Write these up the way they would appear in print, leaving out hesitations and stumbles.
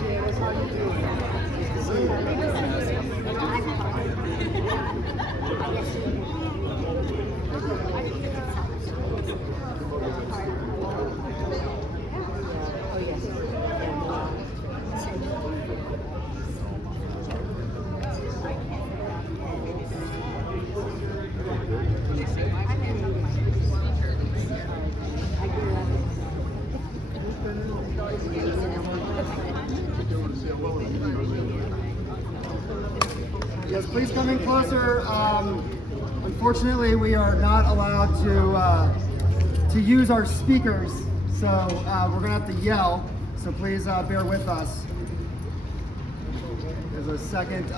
Janice. How you doing? Nice to see Yes, please come in closer. Unfortunately, we are not allowed to use our speakers, so we're gonna have to yell. So please bear with us. There's a second.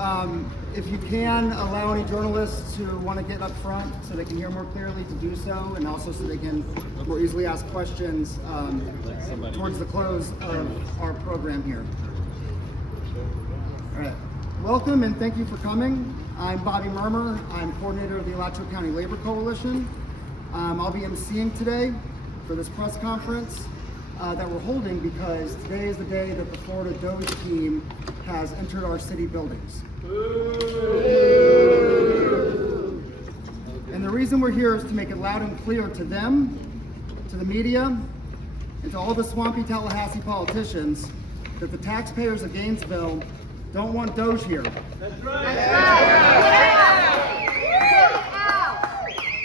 If you can allow any journalists to want to get up front so they can hear more clearly, to do so, and also so they can more easily ask questions towards the close of our program here. All right. Welcome and thank you for coming. I'm Bobby Murmer. I'm coordinator of the Alachua County Labor Coalition. I'll be emceeing today for this press conference that we're holding because today is the day that the Florida Doge team has entered our city buildings. And the reason we're here is to make it loud and clear to them, to the media, and to all the swampy Tallahassee politicians that the taxpayers of Gainesville don't want Doge here. That's right.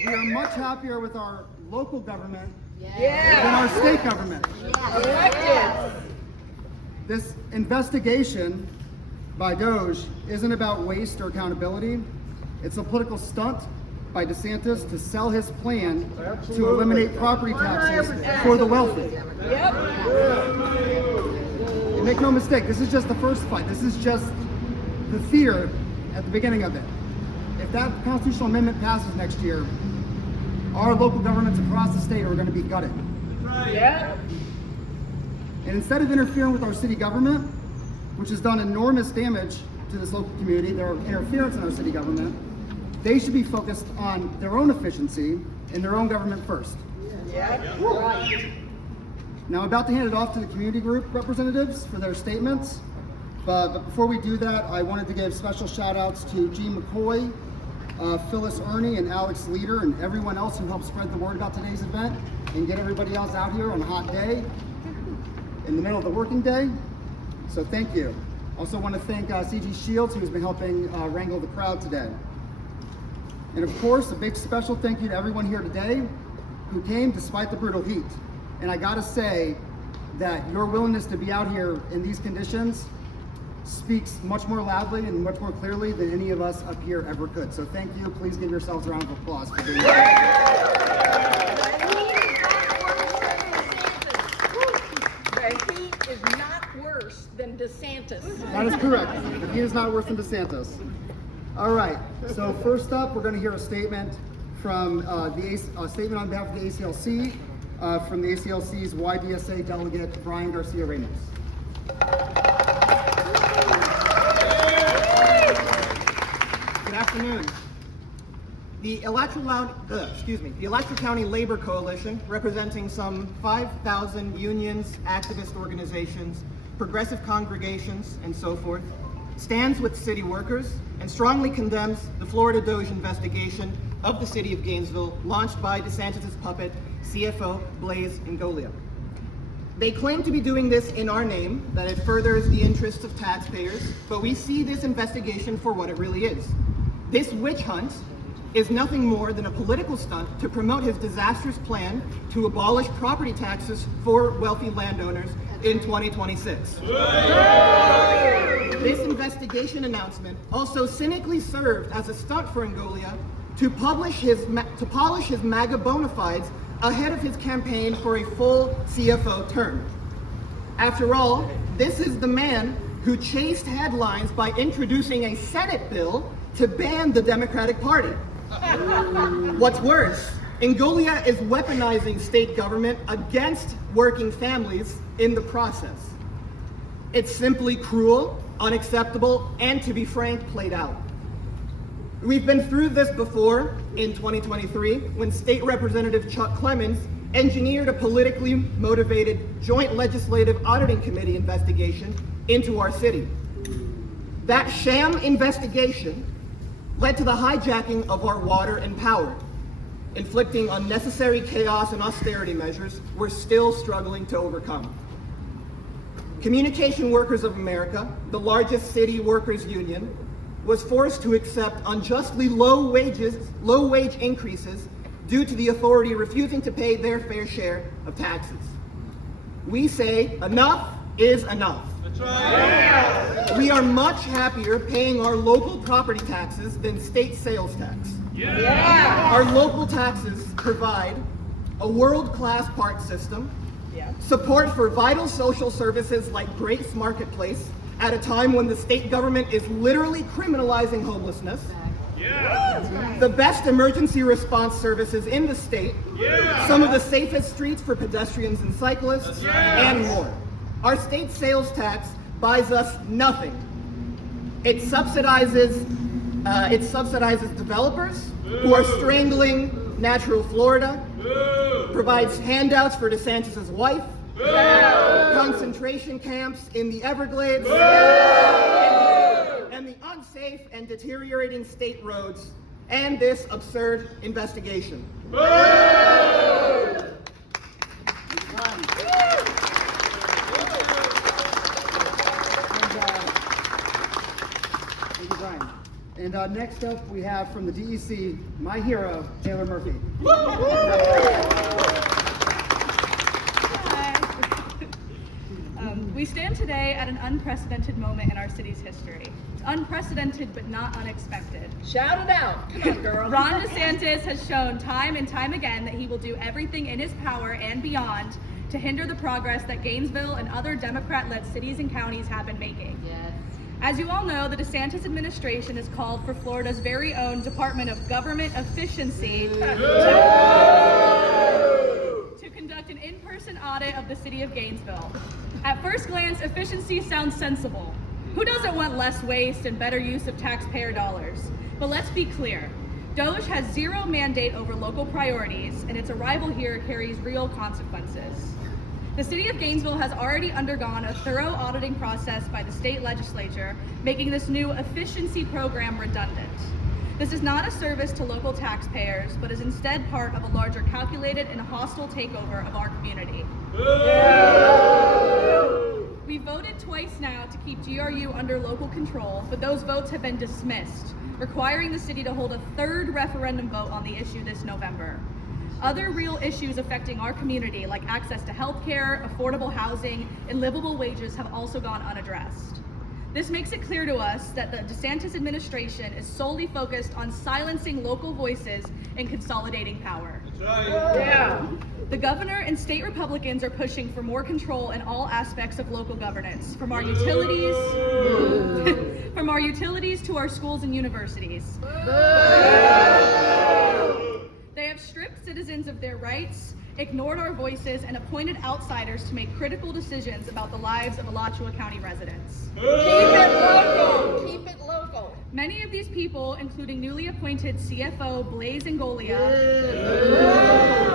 We are much happier with our local government than our state government. This investigation by Doge isn't about waste or accountability. It's a political stunt by DeSantis to sell his plan to eliminate property taxes for the wealthy. And make no mistake, this is just the first fight. This is just the fear at the beginning of it. If that constitutional amendment passes next year, our local governments across the state are going to be gutted. And instead of interfering with our city government, which has done enormous damage to this local community, their interference in our city government, they should be focused on their own efficiency and their own government first. Now I'm about to hand it off to the community group representatives for their statements, but before we do that, I wanted to give special shout outs to Gene McCoy, Phyllis Ernie, and Alex Leader, and everyone else who helped spread the word about today's event and get everybody else out here on a hot day in the middle of the working day. So thank you. Also want to thank CG Shields, who has been helping wrangle the crowd today. And of course, a big special thank you to everyone here today who came despite the brutal heat. And I gotta say that your willingness to be out here in these conditions speaks much more loudly and much more clearly than any of us up here ever could. So thank you. Please give yourselves a round of applause for being here. The heat is not worse than DeSantis. That is correct. The heat is not worse than DeSantis. All right. So first up, we're going to hear a statement from a statement on behalf of the ACLC from the ACLC's YDSA delegate Brian Garcia Ramos. Good afternoon. The Alachua County Labor Coalition, representing some 5,000 unions, activist organizations, progressive congregations, and so forth, stands with city workers and strongly condemns the Florida Doge investigation of the city of Gainesville launched by DeSantis' puppet, CFO Blaise Ngolia. They claim to be doing this in our name, that it furthers the interests of taxpayers, but we see this investigation for what it really is. This witch hunt is nothing more than a political stunt to promote his disastrous plan to abolish property taxes for wealthy landowners in 2026. This investigation announcement also cynically served as a stunt for Ngolia to polish his MAGA bona fides ahead of his campaign for a full CFO term. After all, this is the man who chased headlines by introducing a Senate bill to ban the Democratic Party. What's worse, Ngolia is weaponizing state government against working families in the process. It's simply cruel, unacceptable, and to be frank, played out. We've been through this before in 2023 when State Representative Chuck Clemens engineered a politically motivated joint legislative auditing committee investigation into our city. That sham investigation led to the hijacking of our water and power, inflicting unnecessary chaos and austerity measures we're still struggling to overcome. Communication Workers of America, the largest city workers union, was forced to accept unjustly low wage increases due to the authority refusing to pay their fair share of taxes. We say enough is enough. That's right. We are much happier paying our local property taxes than state sales tax. Yeah. Our local taxes provide a world-class park system, support for vital social services like Grace Marketplace at a time when the state government is literally criminalizing homelessness, the best emergency response services in the state, some of the safest streets for pedestrians and cyclists, and more. Our state sales tax buys us nothing. It subsidizes developers who are strangling natural Florida, provides handouts for DeSantis' wife, concentration camps in the Everglades, and the unsafe and deteriorating state roads, and this absurd investigation. Thank you, Brian. And next up, we have from the DEC, my hero, Taylor Murphy. We stand today at an unprecedented moment in our city's history. It's unprecedented, but not unexpected. Shout it out. Come on, girl. Ron DeSantis has shown time and time again that he will do everything in his power and beyond to hinder the progress that Gainesville and other Democrat-led cities and counties have been making. Yes. As you all know, the DeSantis administration has called for Florida's very own Department of Government Efficiency to conduct an in-person audit of the city of Gainesville. At first glance, efficiency sounds sensible. Who doesn't want less waste and better use of taxpayer dollars? But let's be clear. Doge has zero mandate over local priorities, and its arrival here carries real consequences. The city of Gainesville has already undergone a thorough auditing process by the state legislature, making this new efficiency program redundant. This is not a service to local taxpayers, but is instead part of a larger calculated and hostile takeover of our community. We voted twice now to keep GRU under local control, but those votes have been dismissed, requiring the city to hold a third referendum vote on the issue this November. Other real issues affecting our community, like access to health care, affordable housing, and livable wages, have also gone unaddressed. This makes it clear to us that the DeSantis administration is solely focused on silencing local voices and consolidating power. That's right. Yeah. The governor and state Republicans are pushing for more control in all aspects of local governance, from our utilities, to our schools and universities. They have stripped citizens of their rights, ignored our voices, and appointed outsiders to make critical decisions about the lives of Alachua County residents. Keep it local. Keep it local. Many of these people, including newly appointed CFO Blaise Ngolia,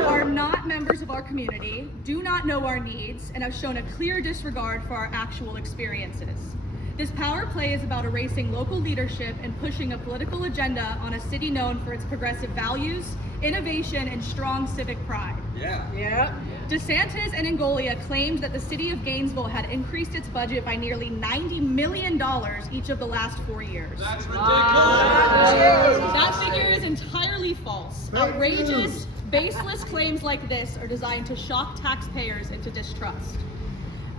are not members of our community, do not know our needs, and have shown a clear disregard for our actual experiences. This power play is about erasing local leadership and pushing a political agenda on a city known for its progressive values, innovation, and strong civic pride. Yeah. DeSantis and Ngolia claimed that the city of Gainesville had increased its budget by nearly $90 million each of the last 4 years. That's ridiculous. That figure is entirely false. Outrageous, baseless claims like this are designed to shock taxpayers into distrust.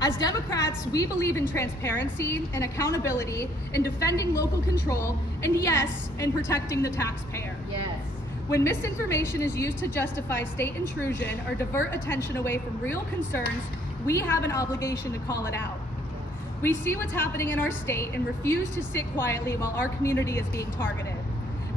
As Democrats, we believe in transparency and accountability, in defending local control, and yes, in protecting the taxpayer. Yes. When misinformation is used to justify state intrusion or divert attention away from real concerns, we have an obligation to call it out. We see what's happening in our state and refuse to sit quietly while our community is being targeted.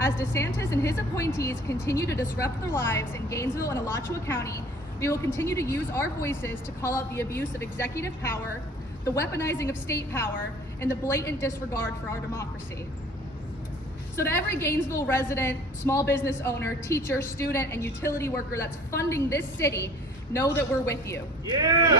As DeSantis and his appointees continue to disrupt their lives in Gainesville and Alachua County, we will continue to use our voices to call out the abuse of executive power, the weaponizing of state power, and the blatant disregard for our democracy. So to every Gainesville resident, small business owner, teacher, student, and utility worker that's funding this city, know that we're with you. Yeah.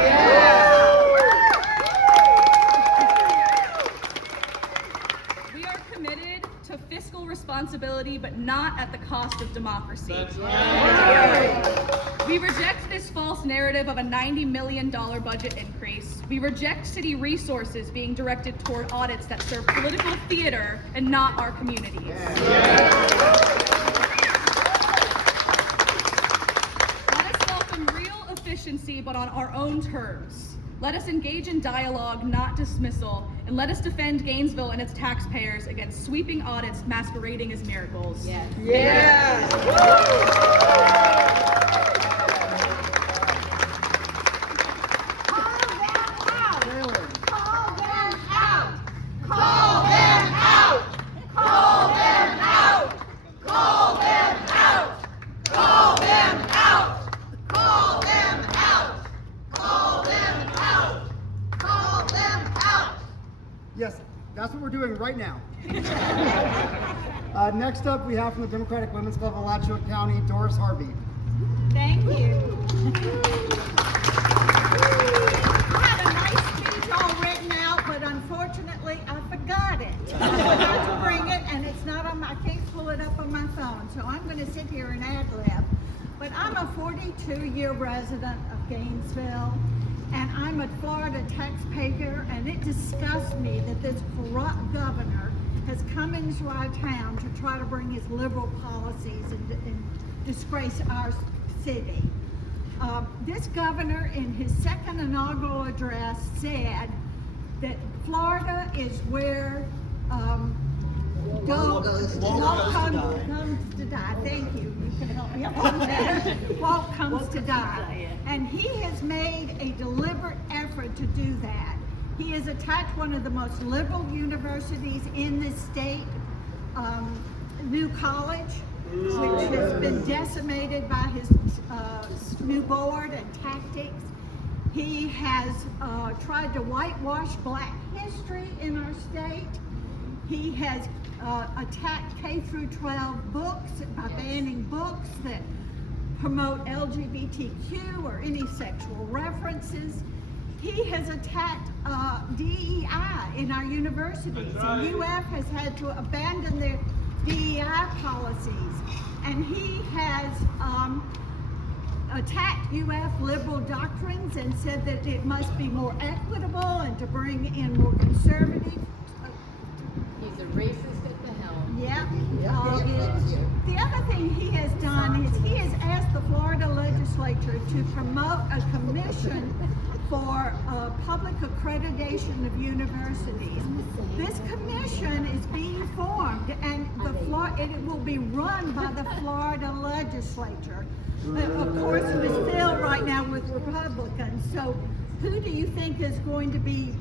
of fiscal responsibility, but not at the cost of democracy. That's right. We reject this false narrative of a $90 million budget increase. We reject city resources being directed toward audits that serve political theater and not our communities. Let us welcome real efficiency, but on our own terms. Let us engage in dialogue, not dismissal, and let us defend Gainesville and its taxpayers against sweeping audits masquerading as miracles. Yes. Yes. Yes, that's what we're doing right now. Next up, we have from the Democratic Women's Club of Alachua County, Doris Harvey. Thank you. I had a nice speech all written out, but unfortunately I forgot it. I forgot to bring it, and it's not on my, I can't pull it up on my phone, so I'm going to sit here and ad-lib. But I'm a 42-year resident of Gainesville, and I'm a Florida taxpayer, and it disgusts me that this corrupt governor has come into our town to try to bring his liberal policies and disgrace our city. This governor, in his second inaugural address, said that Florida is where Walt comes to die. Thank you. You can help me up on that. Walt comes to die. And he has made a deliberate effort to do that. He has attacked one of the most liberal universities in this state, New College, which has been decimated by his new board and tactics. He has tried to whitewash Black history in our state. He has attacked K through 12 books by banning books that promote LGBTQ or any sexual references. He has attacked DEI in our universities. And UF has had to abandon their DEI policies. And he has attacked UF liberal doctrines and said that it must be more equitable and to bring in more conservative. He's a racist at the helm. Yeah. The other thing he has done is he has asked the Florida legislature to promote a commission for public accreditation of universities. This commission is being formed, and it will be run by the Florida legislature. Of course, it is filled right now with Republicans. So, who do you think is going to be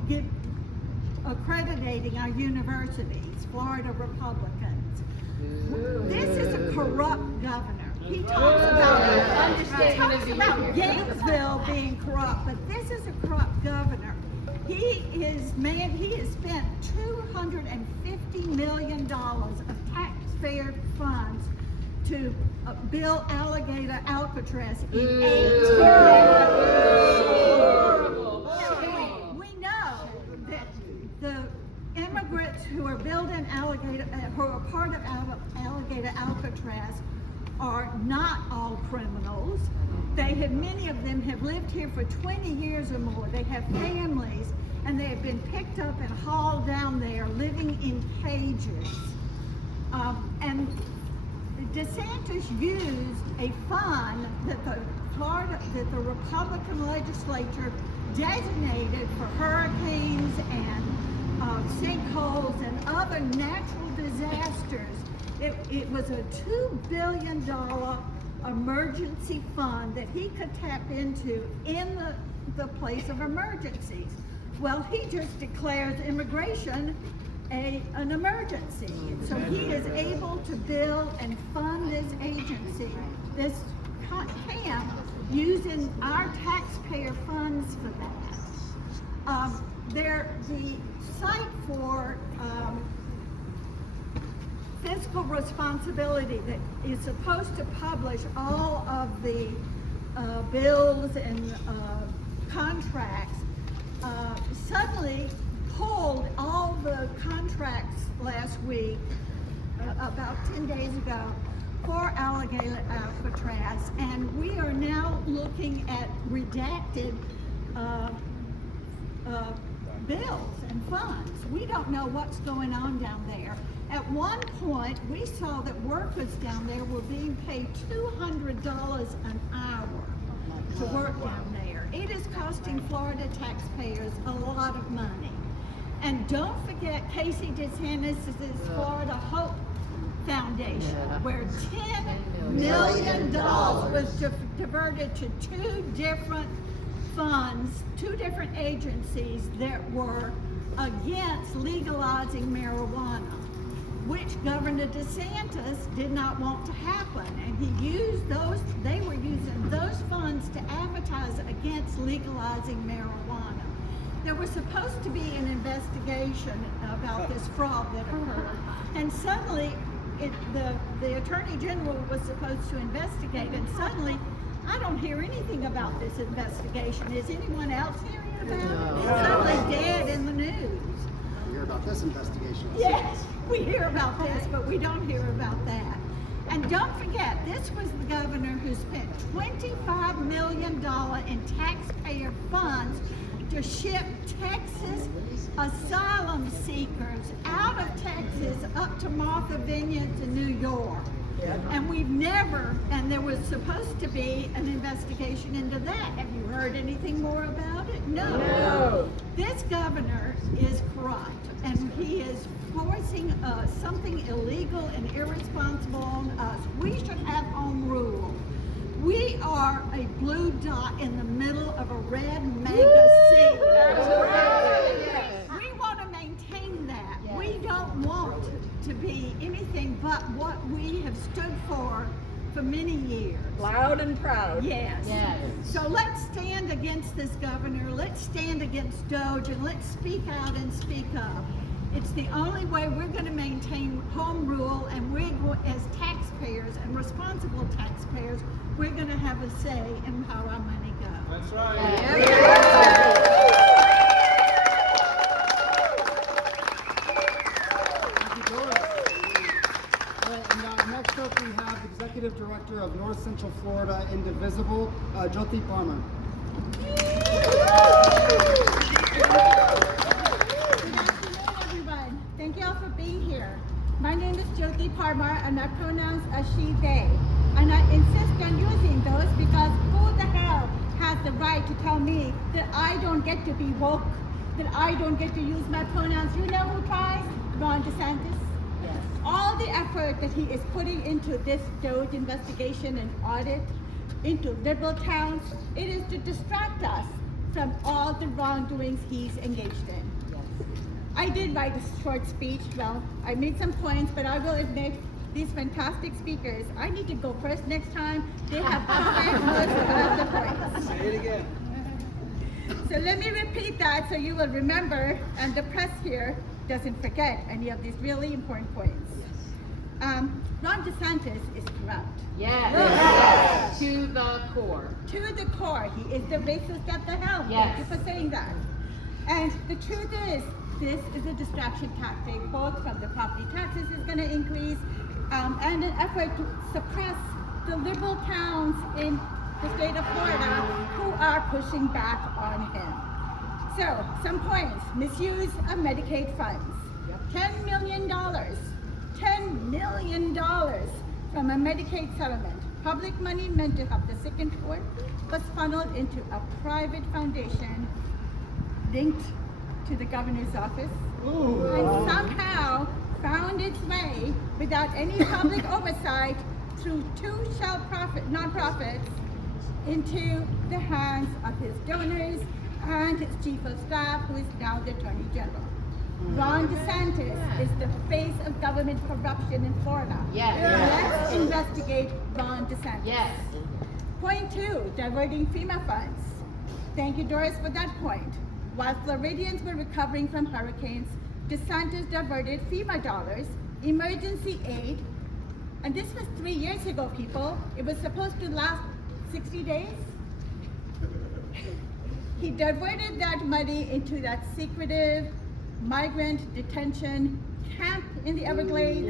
accrediting our universities? Florida Republicans. This is a corrupt governor. He talks about Gainesville being corrupt, but this is a corrupt governor. He has spent $250 million of taxpayer funds to build Alligator Alcatraz in 8 years. We know that the immigrants who are building who are part of Alligator Alcatraz are not all criminals. Many of them have lived here for 20 years or more. They have families, and they have been picked up and hauled down there, living in cages. And DeSantis used a fund that the Republican legislature designated for hurricanes and sinkholes and other natural disasters. It was a $2 billion emergency fund that he could tap into in the place of emergencies. Well, he just declares immigration an emergency. So he is able to build and fund this agency, this camp, using our taxpayer funds for that. The site for fiscal responsibility that is supposed to publish all of the bills and contracts suddenly pulled all the contracts last week about 10 days ago for Alligator Alcatraz, and we are now looking at redacted bills and funds. We don't know what's going on down there. At one point, we saw that workers down there were being paid $200 an hour to work down there. It is costing Florida taxpayers a lot of money. And don't forget Casey DeSantis' Florida Hope Foundation, where $10 million was diverted to two different funds, two different agencies that were against legalizing marijuana, which Governor DeSantis did not want to happen. And he used those, they were using those funds to advertise against legalizing marijuana. There was supposed to be an investigation about this fraud that occurred. And suddenly, the Attorney General was supposed to investigate, and suddenly, I don't hear anything about this investigation. Is anyone else hearing about it? It's suddenly dead in the news. We hear about this investigation. Yes, we hear about this, but we don't hear about that. And don't forget, this was the governor who spent $25 million in taxpayer funds to ship Texas asylum seekers out of Texas up to Martha Vineyards in New York. And we've never, and there was supposed to be an investigation into that. Have you heard anything more about it? No. This governor is corrupt, and he is forcing something illegal and irresponsible on us. We should have home rule. We are a blue dot in the middle of a red mega sea. We want to maintain that. We don't want to be anything but what we have stood for many years. Loud and proud. Yes. So let's stand against this governor. Let's stand against Doge, and let's speak out and speak up. It's the only way we're going to maintain home rule, and as taxpayers and responsible taxpayers, we're going to have a say in how our money goes. That's right. Thank you, Doris. All right, and next up we have the Executive Director of North Central Florida Indivisible, Jyoti Palmer. Good afternoon, everyone. Thank you all for being here. My name is Jyoti Parmar, and my pronouns are she, they. And I insist on using those because who the hell has the right to tell me that I don't get to be woke, that I don't get to use my pronouns? You know who tries? Ron DeSantis. Yes. All the effort that he is putting into this Doge investigation and audit, into liberal towns, it is to distract us from all the wrongdoings he's engaged in. I did write a short speech. Well, I made some points, but I will admit, these fantastic speakers, I need to go first next time. They have covered most of the points. Say it again. So let me repeat that so you will remember, and the press here doesn't forget any of these really important points. Ron DeSantis is corrupt. Yes. To the core. To the core. He is the racist at the helm. Yes. Thank you for saying that. And the truth is, this is a distraction tactic, both from the property taxes is going to increase, and an effort to suppress the liberal towns in the state of Florida who are pushing back on him. So, some points. Misuse of Medicaid funds. $10 million. $10 million from a Medicaid settlement. Public money meant to help the sick and poor was funneled into a private foundation linked to the governor's office, and somehow found its way without any public oversight through two shell nonprofits into the hands of his donors and his chief of staff, who is now the Attorney General. Ron DeSantis is the face of government corruption in Florida. Let's investigate Ron DeSantis. Point 2, diverting FEMA funds. Thank you, Doris, for that point. While Floridians were recovering from hurricanes, DeSantis diverted FEMA dollars, emergency aid, and this was 3 years ago, people. It was supposed to last 60 days. He diverted that money into that secretive migrant detention camp in the Everglades.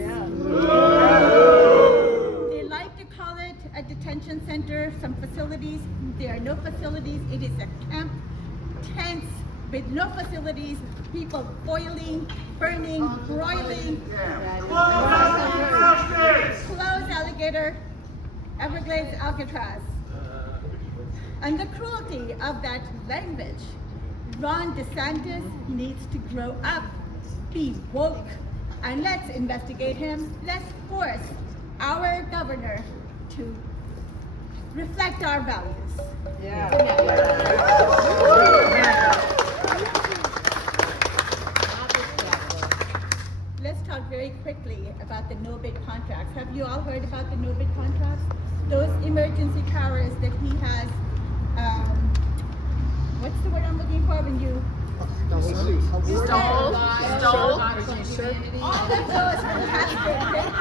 They like to call it a detention center, some facilities. There are no facilities. It is a camp, tents with no facilities, people boiling, burning, broiling. Close alligator, Everglades Alcatraz. And the cruelty of that language. Ron DeSantis needs to grow up, be woke, and let's investigate him. Let's force our governor to reflect our values. Let's talk very quickly about the no-bid contracts. Have you all heard about the no-bid contracts? Those emergency powers that he has, what's the word I'm looking for when you... Stole. All of those fantastic, thank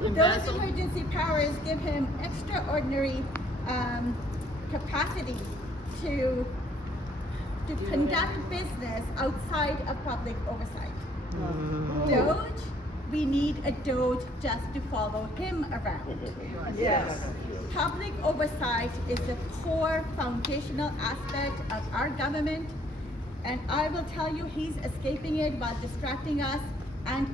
you. Those emergency powers give him extraordinary capacity to conduct business outside of public oversight. Doge, we need a Doge just to follow him around. Yes. Public oversight is a core foundational aspect of our government, and I will tell you he's escaping it while distracting us, and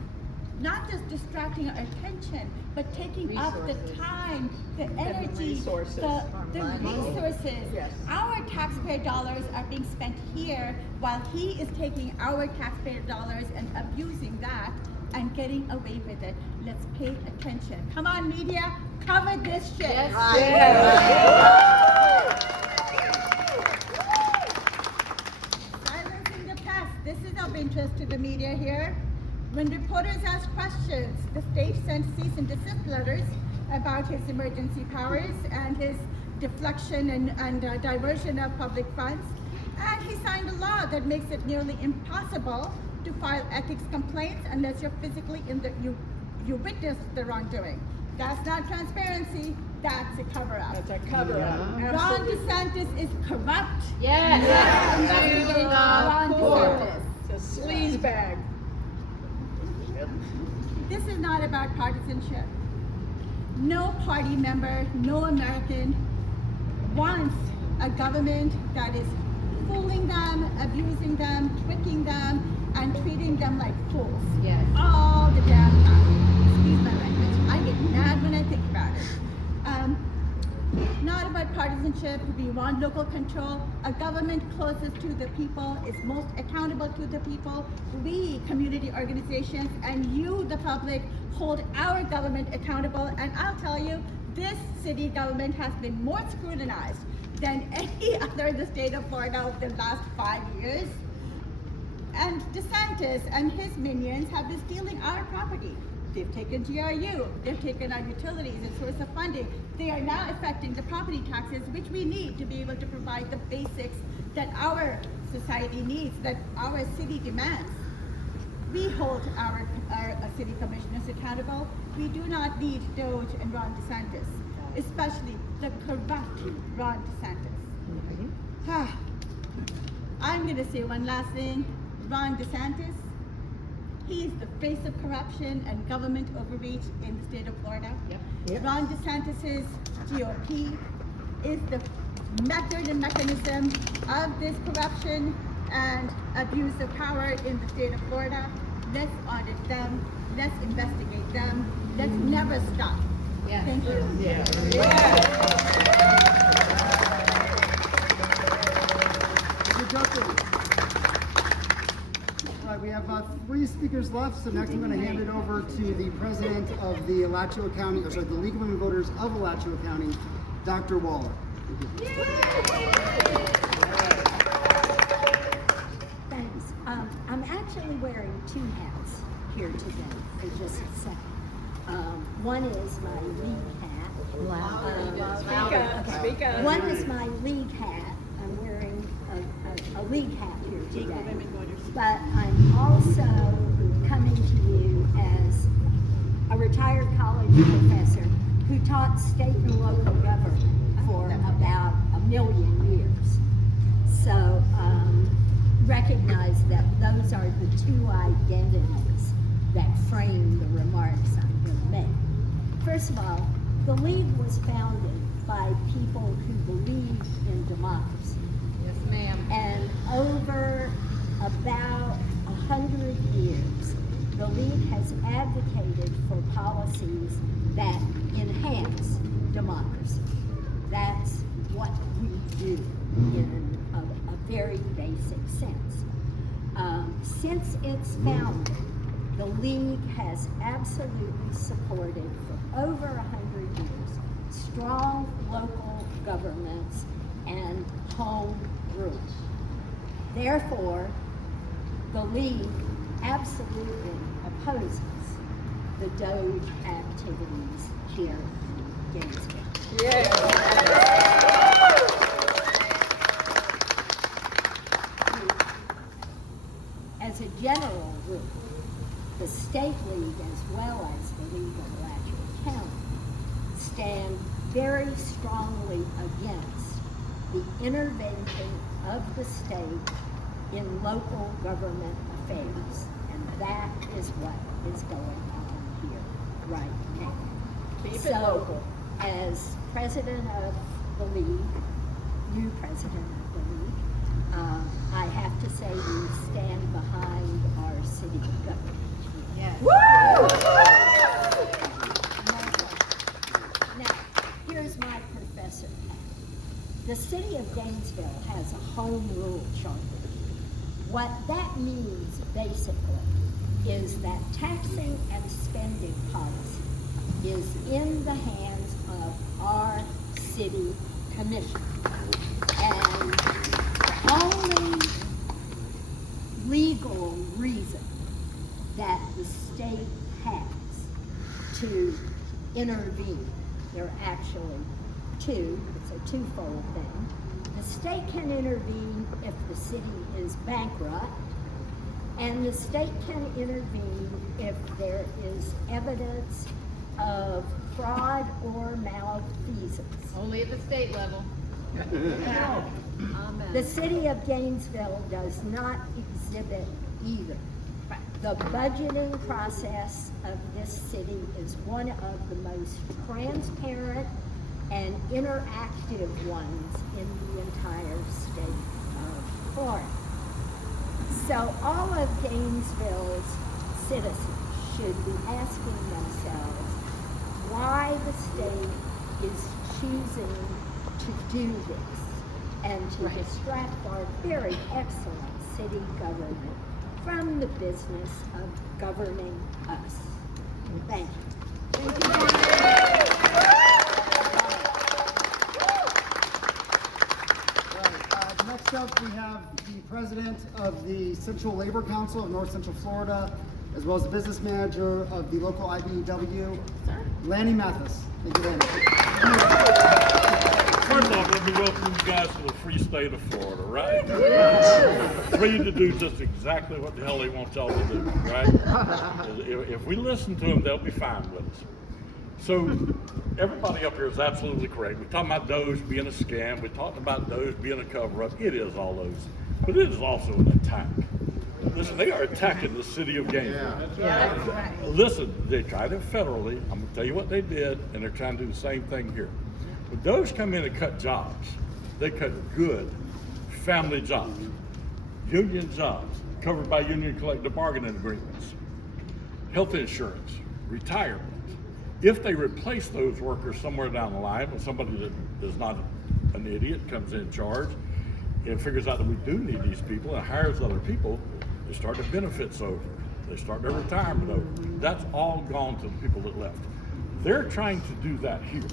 not just distracting our attention, but taking up the time, the energy, resources. the resources. Yes. Our taxpayer dollars are being spent here while he is taking our taxpayer dollars and abusing that and getting away with it. Let's pay attention. Come on, media, cover this shit. Silencing the press. This is of interest to the media here. When reporters ask questions, the state sent cease and desist letters about his emergency powers and his deflection and diversion of public funds. And he signed a law that makes it nearly impossible to file ethics complaints unless you're physically you witnessed the wrongdoing. That's not transparency, that's a cover-up. That's a cover-up. Ron DeSantis is corrupt. Yes. Investigate Ron DeSantis. It's a sleaze bag. This is not about partisanship. No party member, no American wants a government that is fooling them, abusing them, tricking them, and treating them like fools. Yes. All the damn time. Excuse my language. I get mad when I think about it. Not about partisanship. We want local control. A government closest to the people is most accountable to the people. We, community organizations, and you, the public, hold our government accountable. And I'll tell you, this city government has been more scrutinized than any other in the state of Florida over the last 5 years. And DeSantis and his minions have been stealing our property. They've taken GRU, they've taken our utilities and source of funding. They are now affecting the property taxes, which we need to be able to provide the basics that our society needs, that our city demands. We hold our city commissioners accountable. We do not need Doge and Ron DeSantis, especially the corrupt Ron DeSantis. I'm going to say one last thing. Ron DeSantis, he is the face of corruption and government overreach in the state of Florida. Yep. Ron DeSantis's GOP is the method and mechanism of this corruption and abuse of power in the state of Florida. Let's audit them. Let's investigate them. Let's never stop. Yeah. Thank you. All right, we have 3 speakers left, so next I'm going to hand it over to the president of the Alachua County, or sorry, the League of Women Voters of Alachua County, Dr. Waller. Thanks. I'm actually wearing 2 hats here today for just a second. One is my league hat. Speak up. One is my league hat. I'm wearing a league hat here today. But I'm also coming to you as a retired college professor who taught state and local government for about 1 million years. So recognize that those are the 2 identities that frame the remarks I'm going to make. First of all, the League was founded by people who believe in democracy. Yes, ma'am. And over about 100 years, the League has advocated for policies that enhance democracy. That's what we do in a very basic sense. Since its founding, the League has absolutely supported for over 100 years strong local governments and home rule. Therefore, the League absolutely opposes the Doge activities here in Gainesville. As a general rule, the State League as well as the League of Alachua County stand very strongly against the intervention of the state in local government affairs. And that is what is going on here right now. Keep it local. As president of the League, new president of the League, I have to say we stand behind our city government. Yes. Now, here's my professor hat. The city of Gainesville has a home rule charter. What that means basically is that taxing and spending policy is in the hands of our city commission. And the only legal reason that the state has to intervene, there are actually two, it's a twofold thing. The state can intervene if the city is bankrupt, and the state can intervene if there is evidence of fraud or malfeasance. Only at the state level. Amen. The city of Gainesville does not exhibit either. The budgeting process of this city is one of the most transparent and interactive ones in the entire state of Florida. So all of Gainesville's citizens should be asking themselves why the state is choosing to do this and to distract our very excellent city government from the business of governing us. Thank you. Next up, we have the president of the Central Labor Council of North Central Florida, as well as the business manager of the local IBEW, Lanny Mathis. Thank you, Lanny. First off, let me welcome you guys to the free state of Florida, right? Free to do just exactly what the hell they want y'all to do, right? If we listen to them, they'll be fine with us. So everybody up here is absolutely correct. We're talking about Doge being a scam. We're talking about Doge being a cover-up. It is all those. But it is also an attack. Listen, they are attacking the city of Gainesville. Yeah. Listen, they tried it federally. I'm going to tell you what they did, and they're trying to do the same thing here. When Doge come in and cut jobs, they cut good family jobs, union jobs, covered by union collective bargaining agreements, health insurance, retirement. If they replace those workers somewhere down the line with somebody that is not an idiot, comes in charge, and figures out that we do need these people and hires other people, they start their benefits over. They start their retirement over. That's all gone to the people that left. They're trying to do that here.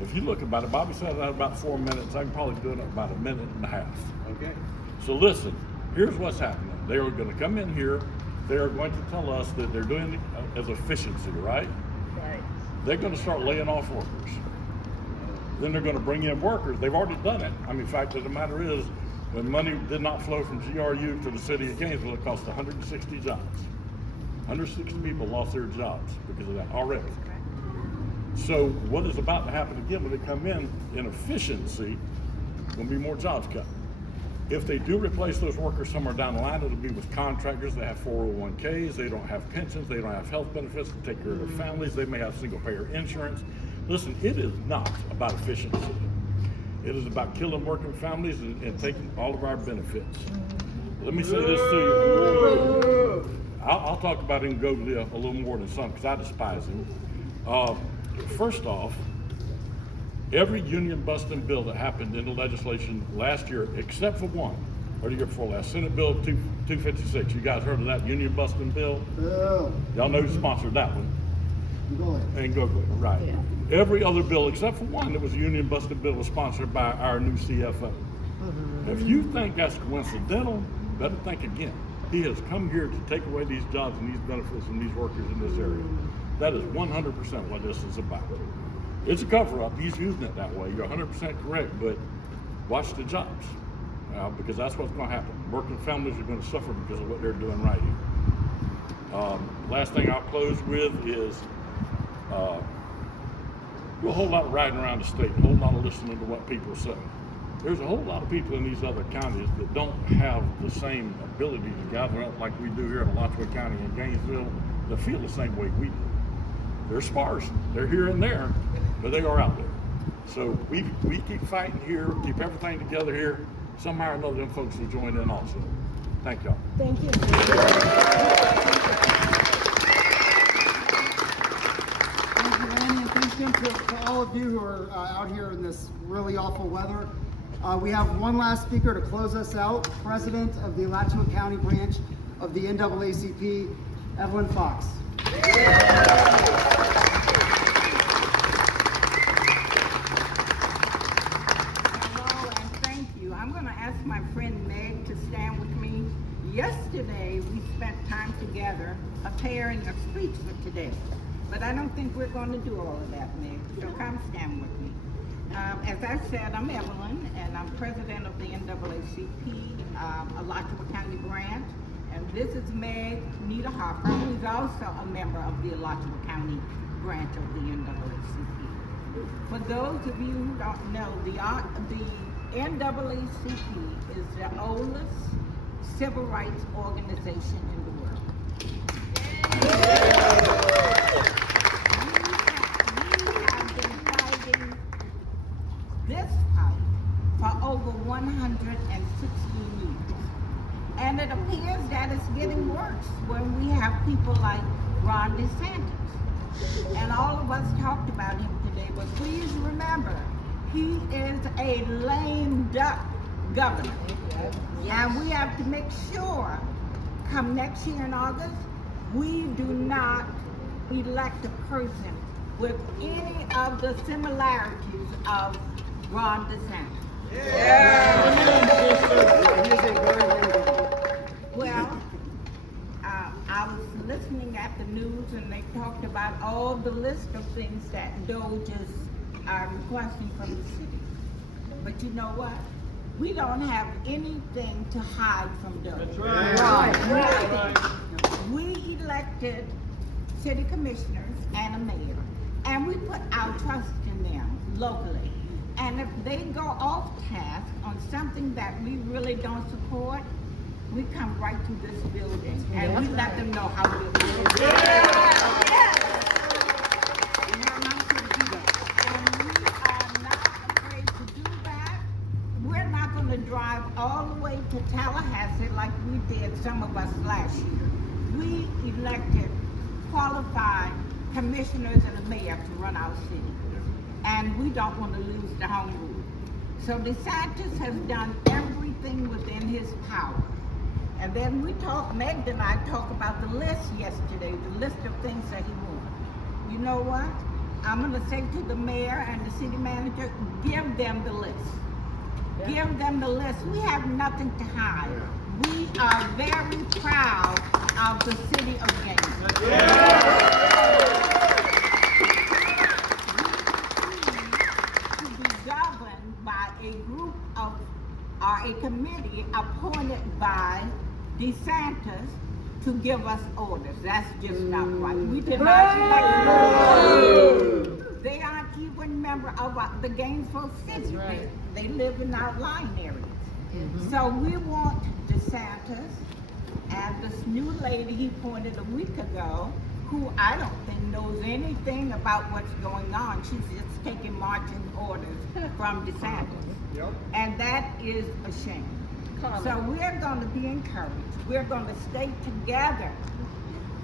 If you look about it, Bobby said that about 4 minutes. I can probably do it in about a minute and a half. Okay. So listen, here's what's happening. They are going to come in here. They are going to tell us that they're doing it as efficiency, right? Right. They're going to start laying off workers. Then they're going to bring in workers. They've already done it. I mean, fact of the matter is, when money did not flow from GRU to the city of Gainesville, it cost 160 jobs. 160 people lost their jobs because of that already. So what is about to happen again when they come in efficiency, going to be more jobs cut. If they do replace those workers somewhere down the line, it'll be with contractors that have 401ks, they don't have pensions, they don't have health benefits to take care of their families, they may have single payer insurance. Listen, it is not about efficiency. It is about killing working families and taking all of our benefits. Let me say this to you. I'll talk about Ngolia a little more than some because I despise him. First off, every union busting bill that happened in the legislation last year, except for one, or the year before last, Senate Bill 256. You guys heard of that union busting bill? Bill. Y'all know who sponsored that one? Ngolia. Ngolia, right. Yeah. Every other bill except for one that was a union busting bill was sponsored by our new CFO. If you think that's coincidental, better think again. He has come here to take away these jobs and these benefits from these workers in this area. That is 100% what this is about. It's a cover-up. He's using it that way. You're 100% correct, but watch the jobs because that's what's going to happen. Working families are going to suffer because of what they're doing right here. Last thing I'll close with is do a whole lot of riding around the state, a whole lot of listening to what people say. There's a whole lot of people in these other counties that don't have the same ability to gather up like we do here in Alachua County and Gainesville that feel the same way we do. They're sparse. They're here and there, but they are out there. So we keep fighting here, keep everything together here. Somehow or another, them folks will join in also. Thank y'all. Thank you. Thank you, Randy, and thank you to all of you who are out here in this really awful weather. We have one last speaker to close us out, President of the Alachua County branch of the NAACP, Evelyn Fox. Hello and thank you. I'm going to ask my friend Meg to stand with me. Yesterday we spent time together preparing a speech for today, but I don't think we're going to do all of that, Meg. So come stand with me. As I said, I'm Evelyn, and I'm president of the NAACP Alachua County branch. And this is Meg Nita Harper, who's also a member of the Alachua County branch of the NAACP. For those of you who don't know, the NAACP is the oldest civil rights organization in the world. We have been fighting this fight for over 116 years. And it appears that it's getting worse when we have people like Ron DeSantis. And all of us talked about him today, but please remember, he is a lame duck governor. And we have to make sure, come next year in August, we do not elect a person with any of the similarities of Ron DeSantis. Well, I was listening at the news and they talked about all the list of things that Doge are requesting from the city. But you know what? We don't have anything to hide from Doge. That's right. We elected city commissioners and a mayor, and we put our trust in them locally. And if they go off task on something that we really don't support, we come right to this building and we let them know how we're doing. And we're not going to do that. And we are not afraid to do that. We're not going to drive all the way to Tallahassee like we did, some of us last year. We elected qualified commissioners and a mayor to run our city. And we don't want to lose the home rule. So DeSantis has done everything within his power. And then Meg and I talked about the list yesterday, the list of things that he wants. You know what? I'm going to say to the mayor and the city manager, give them the list. Yeah. Give them the list. We have nothing to hide. We are very proud of the city of Gainesville. Yeah. By a group of, or a committee appointed by DeSantis to give us orders. That's just not right. We did not elect them. They aren't even member of the Gainesville city. Right. They live in outlying areas. So we want DeSantis and this new lady he appointed a week ago, who I don't think knows anything about what's going on. She's just taking marching orders from DeSantis. And that is a shame. So we're going to be encouraged. We're going to stay together.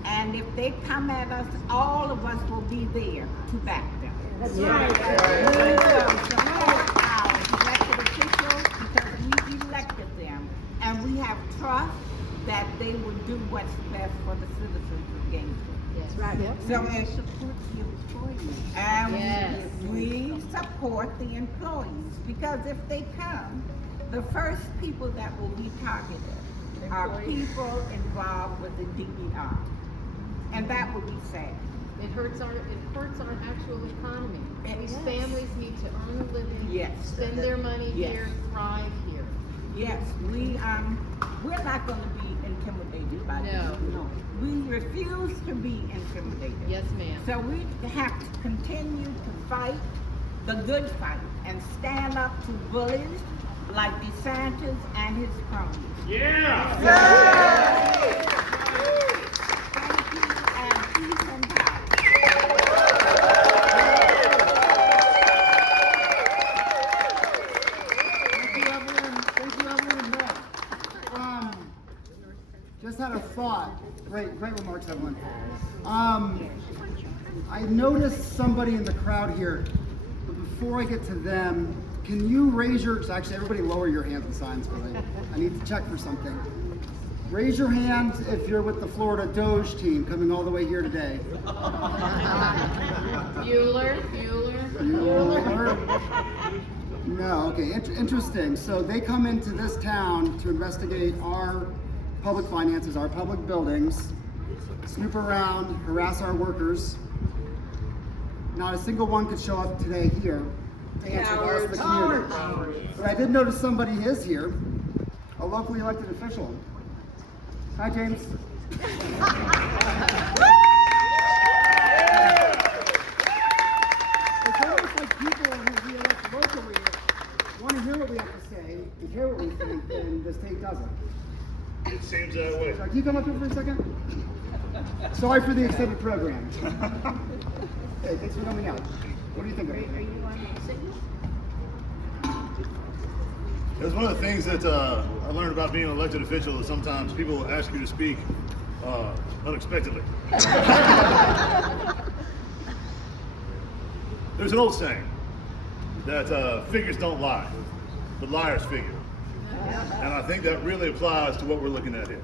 And if they come at us, all of us will be there to back them. That's We right. will support our elected officials because we elected them. And we have trust that they will do what's best for the citizens of Gainesville. Yes. Right. So They support the employees. and Yes. we support the employees, because if they come, the first people that will be targeted are people involved with the DEI. And that would be sad. It hurts our actual economy. These Yes. families need to earn a living. Yes. Spend their money Yes. here, thrive here. Yes, we're not gonna be intimidated by this. No. We refuse to be intimidated. Yes, ma'am. So we have to continue to fight the good fight and stand up to bullies like DeSantis and his cronies. Thank you, and peace and power. Thank you, Evelyn. Thank you, Evelyn. No. Just had a thought. Great remarks, Evelyn. I noticed somebody in the crowd here, but before I get to them, can you raise your, actually everybody lower your hands and signs, because I need to check for something. Raise your hand if you're with the Florida Doge team coming all the way here today. Bueller. No, okay, interesting. So they come into this town to investigate our public finances, our public buildings, snoop around, harass our workers. Not a single one could show up today here to answer to us, the community. But I did notice somebody is here, a locally elected official. Hi, James. It's almost like people who we elect locally want to hear what we have to say and hear what we think, and the state doesn't. It seems that way. Can you come up here for a second? Sorry for the extended program. Hey, thanks for coming out. What do you think of it? It was one of the things that I learned about being an elected official is sometimes people ask you to speak unexpectedly. There's an old saying that figures don't lie, but liars figure. And I think that really applies to what we're looking at here.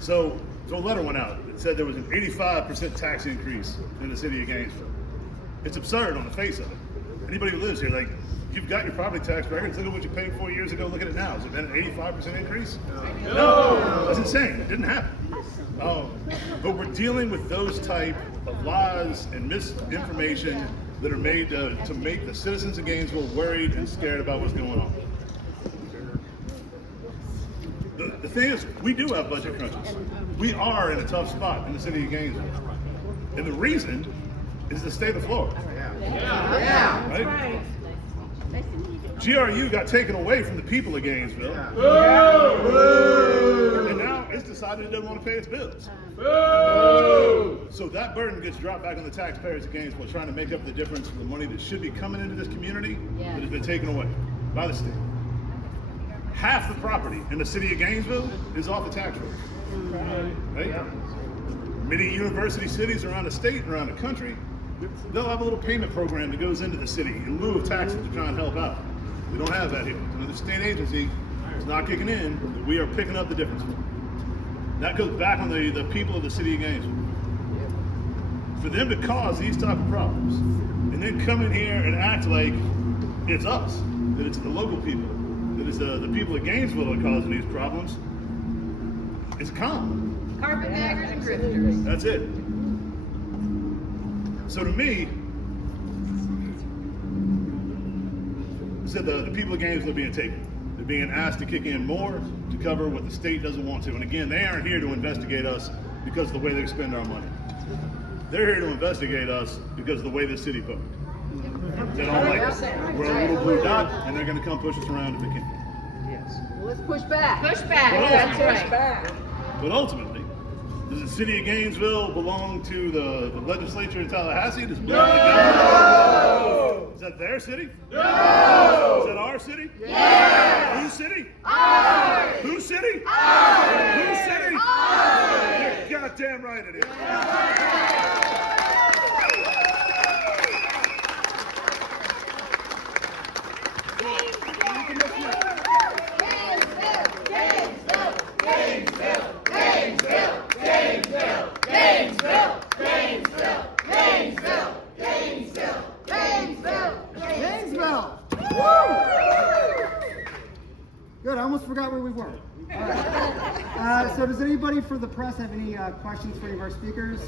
So a letter went out that said there was an 85% tax increase in the city of Gainesville. It's absurd on the face of it. Anybody who lives here, like, you've got your property tax records, look at what you paid 4 years ago, look at it now. Has it been an 85% increase? No! That's insane. It didn't happen. But we're dealing with those type of lies and misinformation that are made to make the citizens of Gainesville worried and scared about what's going on. The thing is, we do have budget crunches. We are in a tough spot in the city of Gainesville. And the reason is the state of Florida. Right? GRU got taken away from the people of Gainesville. And now it's decided it doesn't want to pay its bills. So that burden gets dropped back on the taxpayers of Gainesville, trying to make up the difference for the money that should be coming into this community that has been taken away by the state. Half the property in the city of Gainesville is off the tax rolls. Right? Many university cities around the state and around the country, they'll have a little payment program that goes into the city in lieu of taxes to try and help out. We don't have that here. The state agency is not kicking in, but we are picking up the difference. That goes back on the people of the city of Gainesville. For them to cause these type of problems, and then come in here and act like it's us, that it's the local people, that it's the people of Gainesville that are causing these problems, it's common. Carpetbaggers and grifters. That's it. So to me, said the people of Gainesville are being taken. They're being asked to kick in more to cover what the state doesn't want to. And again, they aren't here to investigate us because of the way they spend our money. They're here to investigate us because of the way the city voted. They don't like us. We're a little blue dot, and they're going to come push us around if they can. push back. Push back, Well, that's push right. But ultimately, does the city of Gainesville belong to the legislature in Tallahassee? Does it belong to Gainesville? Is that their city? No! Is that our city? Yeah! Whose city? Ours! Whose city? Ours! Whose city? Ours! You're goddamn right it is. Gainesville! Woo! Good, I almost forgot where we were. All right. So does anybody for the press have any questions for any of our speakers?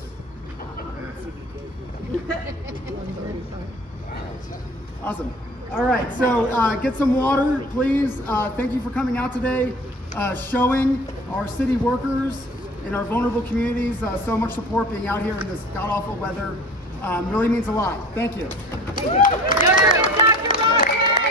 Awesome. All right, so get some water, please. Thank you for coming out today, showing our city workers in our vulnerable communities so much support being out here in this god-awful weather. Really means a lot. Thank you. Don't forget Dr. Rogers.